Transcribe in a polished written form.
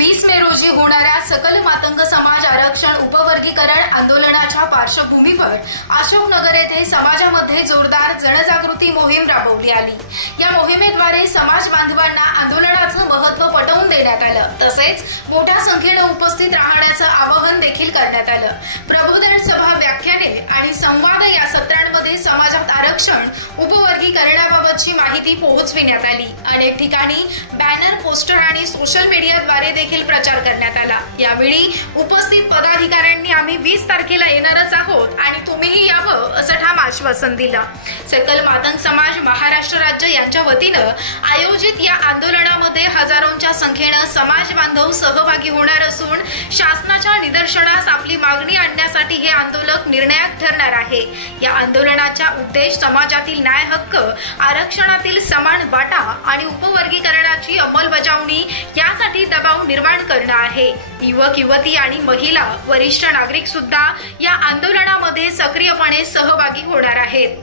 20 मे रोजी होणाऱ्या सकल मातंग समाज आरक्षण उपवर्गीकरण आंदोलनाच्या पार्श्वभूमीवर अशोकनगर येथे समाजामध्ये जोरदार जनजागृती मोहीम राबवली आली। या मोहिमेद्वारे समाज बांधवांना आंदोलनाचं महत्त्व पटवून देण्यात आलं, तसेच मोठ्या संख्येने उपस्थित राहण्याचं आवाहन देखील करण्यात आलं। प्रबोधन सभा, व्याख्याने आणि संवाद या सत्रांमध्ये समाजात आरक्षण उपवर्गीकरणाबाबतची माहिती पोहोचविण्यात आली। अनेक ठिकाणी बॅनर, पोस्टर आणि सोशल मीडियाद्वारे देखील प्रचार करण्यात आला। यावेळी उपस्थित पदाधिकाऱ्यांनी आम्ही 20 तारखेला येणारच आहोत आणि तुम्हीही यावं असं ठाम आश्वासन दिलं। सकल मातंग समाज महाराष्ट्र राज्य यांच्या वतीनं आयोजित या आंदोलनामध्ये हजारोंच्या संख्येनं समाज बांधव सहभागी होणार असून शासनाच्या निदर्शनास आपली मागणी आणण्यासाठी हे आंदोलक निर्णायक ठरणार आहे। या आंदोलनाचा उद्देश समाजातील न्याय हक्क, आरक्षणातील समान वाटा आणि उपवर्गीकरणाची अंमलबजावणी यासाठी दबाव निर्माण करणं आहे। युवक, युवती आणि महिला, वरिष्ठ नागरिक सुद्धा या आंदोलनामध्ये सक्रियपणे सहभागी होणार आहेत।